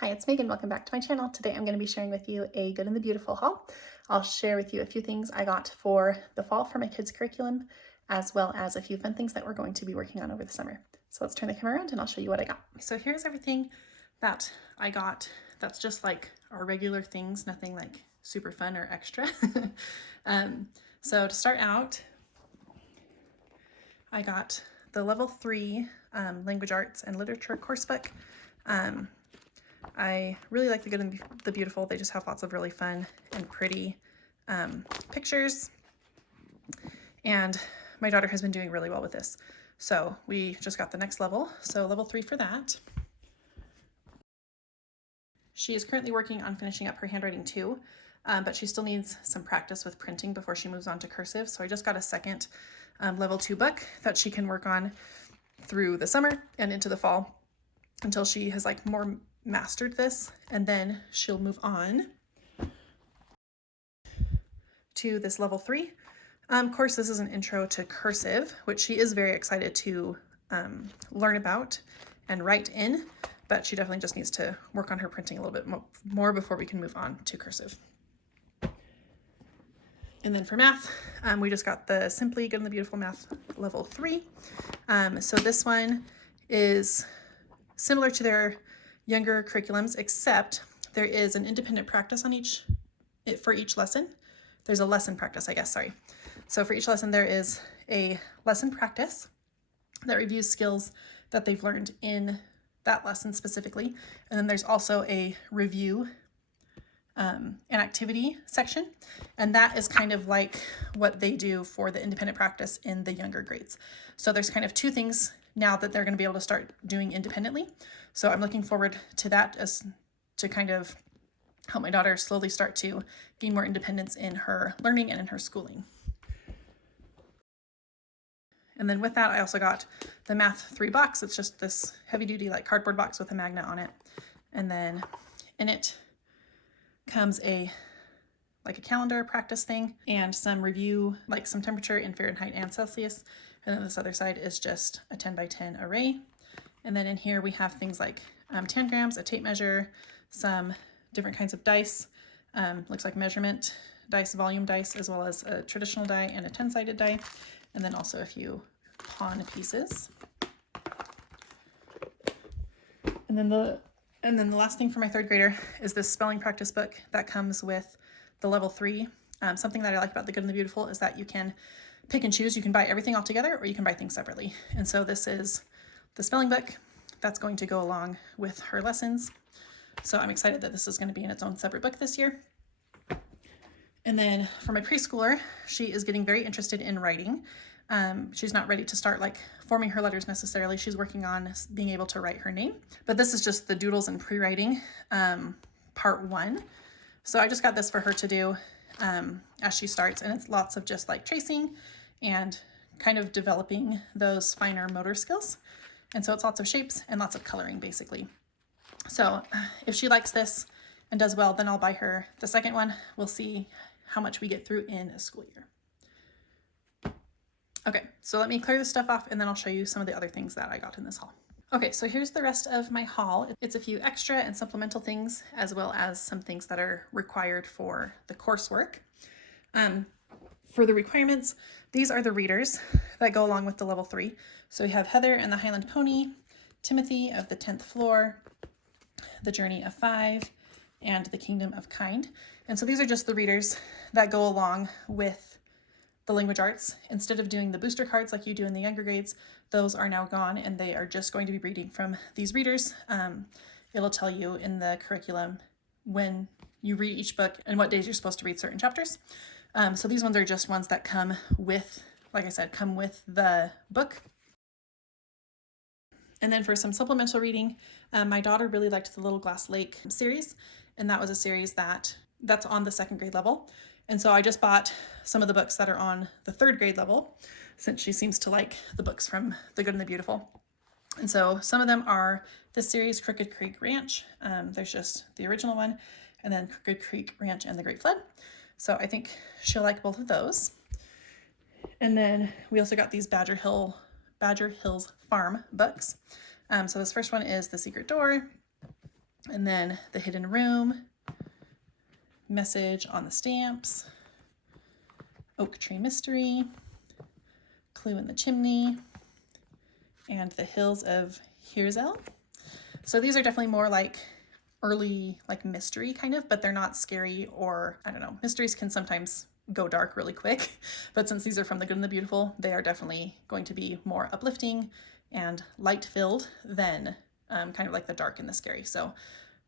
Hi, it's Megan. Welcome back to my channel. Today I'm going to be sharing with you a Good and the Beautiful haul. I'll share with you a few things I got for the fall for my kids' curriculum, as well as a few fun things that we're going to be working on over the summer. So let's turn the camera around and I'll show you what I got. So here's everything that I got that's just like our regular things, nothing like super fun or extra. So to start out, I got the level 3 language arts and literature course book. I really like the Good and the Beautiful. They just have lots of really fun and pretty pictures. And my daughter has been doing really well with this. So we just got the next level. So level 3 for that. She is currently working on finishing up her handwriting too, but she still needs some practice with printing before she moves on to cursive. So I just got a second level 2 book that she can work on through the summer and into the fall until she has like more mastered this, and then she'll move on to this level 3 course. This is an intro to cursive, which she is very excited to learn about and write in, but she definitely just needs to work on her printing a little bit more before we can move on to cursive. And then for math, we just got the Simply Good and the Beautiful Math level 3. So this one is similar to their younger curriculums, except there is an independent practice on for each lesson. There's a lesson practice, I guess, sorry. So for each lesson, there is a lesson practice that reviews skills that they've learned in that lesson specifically. And then there's also a review an activity section. And that is kind of like what they do for the independent practice in the younger grades. So there's kind of two things now that they're going to be able to start doing independently. So I'm looking forward to that as to kind of help my daughter slowly start to gain more independence in her learning and in her schooling. And then with that, I also got the Math 3 box. It's just this heavy duty like cardboard box with a magnet on it. And then in it comes a calendar practice thing and some review, like some temperature in Fahrenheit and Celsius. And then this other side is just a 10 by 10 array. And then in here we have things like tangrams, a tape measure, some different kinds of dice, looks like measurement dice, volume dice, as well as a traditional die and a 10-sided die. And then also a few pawn pieces. And then the last thing for my third grader is this spelling practice book that comes with the level 3. Something that I like about the Good and the Beautiful is that you can pick and choose. You can buy everything all together, or you can buy things separately. And so this is the spelling book that's going to go along with her lessons. So I'm excited that this is going to be in its own separate book this year. And then for my preschooler, she is getting very interested in writing. She's not ready to start like forming her letters necessarily. She's working on being able to write her name, but this is just the doodles and pre-writing part 1. So I just got this for her to do as she starts, and it's lots of just like tracing and kind of developing those finer motor skills. And so it's lots of shapes and lots of coloring basically. So if she likes this and does well, then I'll buy her the second one. We'll see how much we get through in a school year. Okay, so let me clear this stuff off and then I'll show you some of the other things that I got in this haul. Okay, so here's the rest of my haul. It's a few extra and supplemental things, as well as some things that are required for the coursework. For the requirements, these are the readers that go along with the level 3. So we have Heather and the Highland Pony, Timothy of the 10th Floor, The Journey of 5, and The Kingdom of Kind. And so these are just the readers that go along with the language arts. Instead of doing the booster cards like you do in the younger grades, those are now gone and they are just going to be reading from these readers. It'll tell you in the curriculum when you read each book and what days you're supposed to read certain chapters. So these ones are just ones that come with, like I said, come with the book. And then for some supplemental reading, my daughter really liked the Little Glass Lake series, and that was a series that's on the 2nd grade level. And so I just bought some of the books that are on the 3rd grade level, since she seems to like the books from the Good and the Beautiful. And so some of them are this series, Crooked Creek Ranch. There's just the original one, and then Crooked Creek Ranch and the Great Flood. So I think she'll like both of those. And then we also got these Badger Hills Farm books. So this first one is The Secret Door. And then the hidden room, message on the stamps, oak tree mystery, clue in the chimney, and the hills of Hirzel. So these are definitely more like early like mystery kind of, but they're not scary, or I don't know, mysteries can sometimes go dark really quick, but since these are from The Good and the Beautiful, they are definitely going to be more uplifting and light filled than kind of like the dark and the scary. So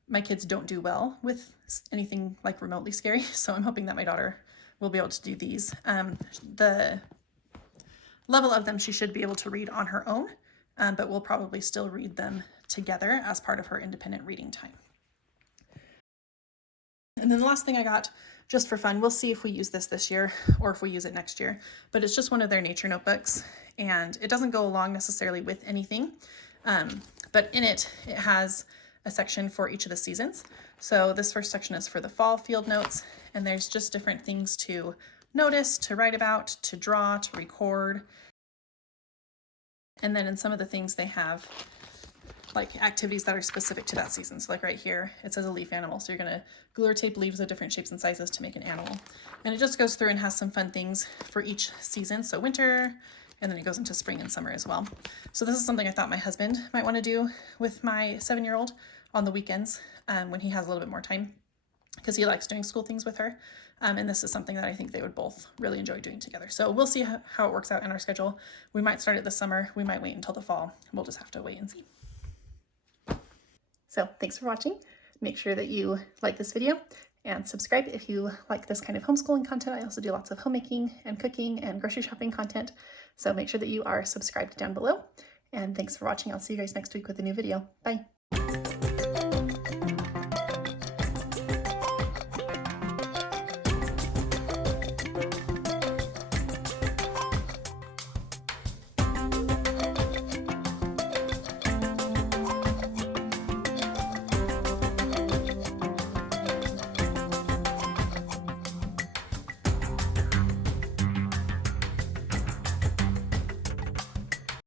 my kids don't do well with anything like remotely scary, so I'm hoping that my daughter will be able to do these. The level of them she should be able to read on her own, but we'll probably still read them together as part of her independent reading time. And then the last thing I got, just for fun, we'll see if we use this year or if we use it next year, but it's just one of their nature notebooks, and it doesn't go along necessarily with anything, but in it, it has a section for each of the seasons. So this first section is for the fall field notes, and there's just different things to notice, to write about, to draw, to record. And then in some of the things they have like activities that are specific to that season. So like right here, it says a leaf animal. So you're gonna glue or tape leaves of different shapes and sizes to make an animal. And it just goes through and has some fun things for each season. So winter, and then it goes into spring and summer as well. So this is something I thought my husband might want to do with my 7-year-old on the weekends when he has a little bit more time, because he likes doing school things with her. And this is something that I think they would both really enjoy doing together. So we'll see how it works out in our schedule. We might start it this summer. We might wait until the fall. We'll just have to wait and see. So thanks for watching. Make sure that you like this video and subscribe if you like this kind of homeschooling content. I also do lots of homemaking and cooking and grocery shopping content. So make sure that you are subscribed down below. And thanks for watching. I'll see you guys next week with a new video. Bye.